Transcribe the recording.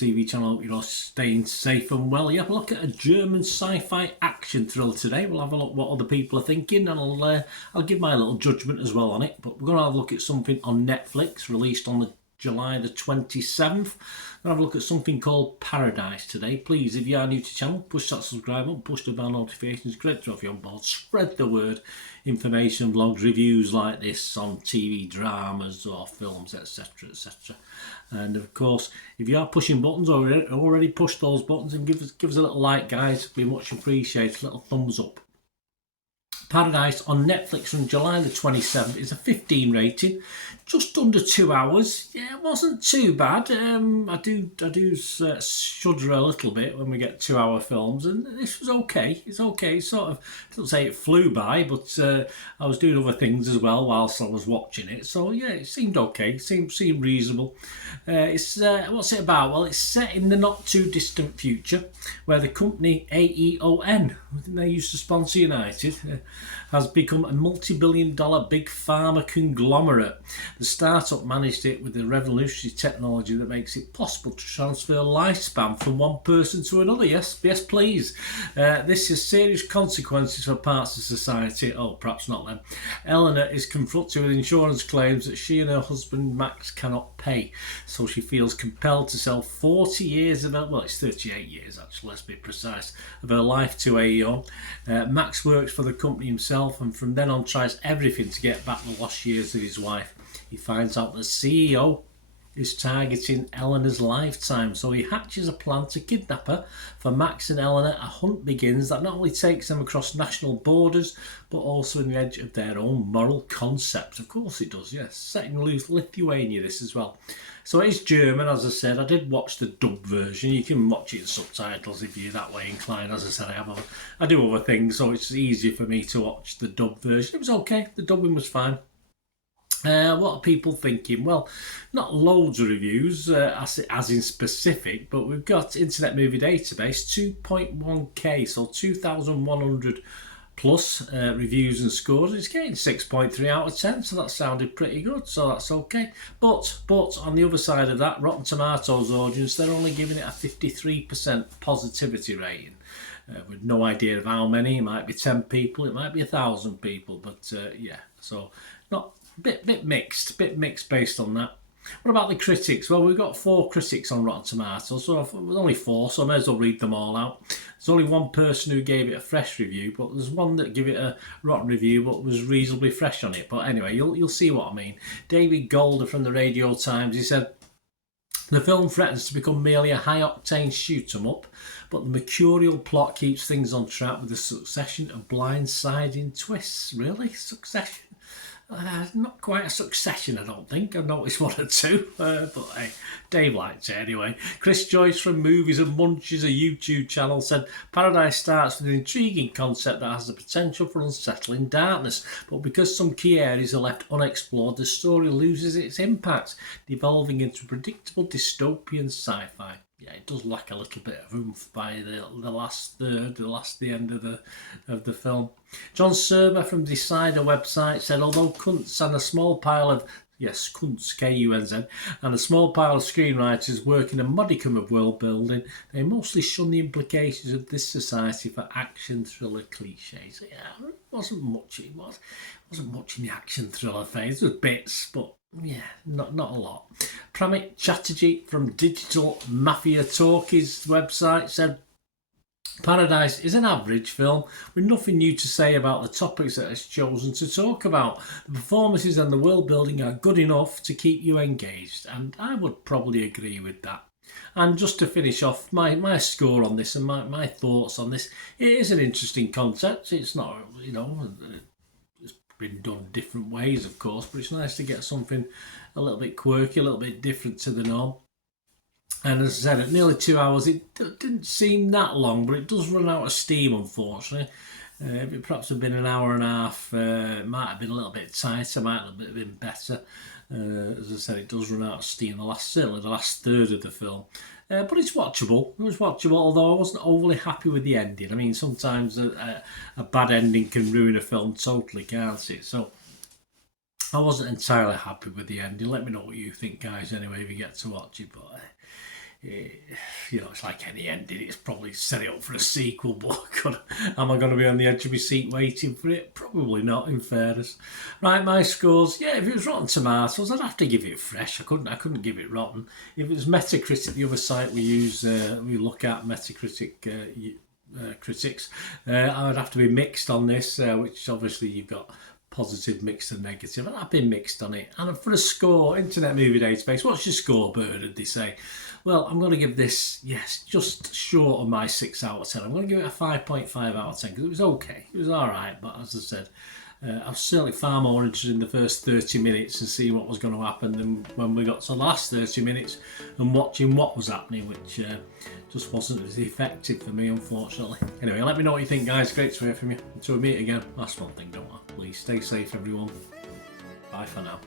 TV channel. Hope you're all staying safe and well. You have a look at a German sci-fi action thriller today. We'll have a look what other people are thinking, and I'll give my little judgment as well on it. But we're going to have a look at something on Netflix, released on July the 27th. We'll have a look at something called Paradise today. Please, if you are new to the channel, push that subscribe button, push the bell notifications. Great to have you on board. Spread the word. Information, vlogs, reviews like this on TV dramas or films, etc, etc. And of course, if you are pushing buttons or already push those buttons, and give us a little like, guys. It'd be much appreciated. A little thumbs up. Paradise on Netflix from July the 27th is a 15 rating, just under 2 hours. Yeah, it wasn't too bad. I do shudder a little bit when we get 2 hour films, and this was okay. It's okay. Sort of, I don't say it flew by, but I was doing other things as well whilst I was watching it. So yeah, it seemed okay. Seemed reasonable. It's what's it about? Well, it's set in the not too distant future, where the company AEON, I think they used to sponsor United, has become a multi-billion-dollar big pharma conglomerate. The startup managed it with the revolutionary technology that makes it possible to transfer lifespan from one person to another. Yes, please. This has serious consequences for parts of society. Oh, perhaps not then. Eleanor is confronted with insurance claims that she and her husband Max cannot pay, so she feels compelled to sell 40 years of her, well, it's 38 years actually, let's be precise, of her life to Aeon. Max works for the company himself, and from then on tries everything to get back the lost years of his wife. He finds out the CEO is targeting Eleanor's lifetime, so he hatches a plan to kidnap her. For Max and Eleanor, a hunt begins that not only takes them across national borders, but also in the edge of their own moral concept. Of course it does, yes. Set in Lithuania, this as well. So it is German, as I said. I did watch the dub version. You can watch it in subtitles if you're that way inclined. As I said, I do other things, so it's easier for me to watch the dub version. It was okay. The dubbing was fine. What are people thinking? Well, not loads of reviews, as in specific, but we've got Internet Movie Database, 2.1k, so 2,100 plus reviews and scores. It's getting 6.3 out of 10, so that sounded pretty good, so that's okay. But on the other side of that, Rotten Tomatoes audience, they're only giving it a 53% positivity rating. With no idea of how many. It might be 10 people, it might be 1,000 people, but yeah, so not bit mixed based on that. What about the critics? Well, we've got 4 critics on Rotten Tomatoes, so there's only 4, so I may as well read them all out. There's only one person who gave it a fresh review, but there's one that gave it a rotten review but was reasonably fresh on it. But anyway, you'll see what I mean. David Golder from the Radio Times, he said, the film threatens to become merely a high-octane shoot-'em-up, but the mercurial plot keeps things on track with a succession of blindsiding twists. Really? Succession? Not quite a succession, I don't think. I've noticed 1 or 2, but hey, Dave liked it anyway. Chris Joyce from Movies and Munches, a YouTube channel, said Paradise starts with an intriguing concept that has the potential for unsettling darkness, but because some key areas are left unexplored, the story loses its impact, devolving into predictable dystopian sci-fi. Yeah, it does lack a little bit of oomph by the last third, the end of the film. John Serber from Decider website said, although Kuntz and a small pile of Kuntz, K-U-N-Z, and a small pile of screenwriters work in a modicum of world building, they mostly shun the implications of this society for action thriller cliches. Yeah, it wasn't much in the action thriller phase. There was bits, but yeah, not a lot. Pramit Chatterjee from Digital Mafia Talkies website said, Paradise is an average film with nothing new to say about the topics that it's chosen to talk about. The performances and the world building are good enough to keep you engaged, and I would probably agree with that. And just to finish off, my score on this and my thoughts on this, it is an interesting concept. It's not, it's been done different ways, of course, but it's nice to get something a little bit quirky, a little bit different to the norm. And as I said, at nearly 2 hours, it didn't seem that long, but it does run out of steam, unfortunately. If it perhaps had been an hour and a half, it might have been a little bit tighter, might have been better. As I said, it does run out of steam, certainly the last third of the film. But it's watchable. It was watchable, although I wasn't overly happy with the ending. I mean, sometimes a bad ending can ruin a film totally, can't it? So I wasn't entirely happy with the ending. Let me know what you think, guys, anyway, if you get to watch it. But you know, it's like any ending, it's probably set it up for a sequel, but am I going to be on the edge of my seat waiting for it? Probably not, in fairness. Right, my scores. Yeah, if it was Rotten Tomatoes, I'd have to give it fresh. I couldn't give it rotten. If it was Metacritic, the other site we use, we look at Metacritic critics, I would have to be mixed on this, which obviously you've got positive, mixed and negative, and I've been mixed on it. And for a score, Internet Movie Database, what's your score, Bernard, they say? Well, I'm going to give this, yes, just short of my 6 out of 10. I'm going to give it a 5.5 out of 10 because it was okay. It was all right, but as I said, I was certainly far more interested in the first 30 minutes and seeing what was going to happen than when we got to the last 30 minutes and watching what was happening, which just wasn't as effective for me, unfortunately. Anyway, let me know what you think, guys. Great to hear from you. Until we meet again, last one thing, don't I? Please stay safe, everyone. Bye for now.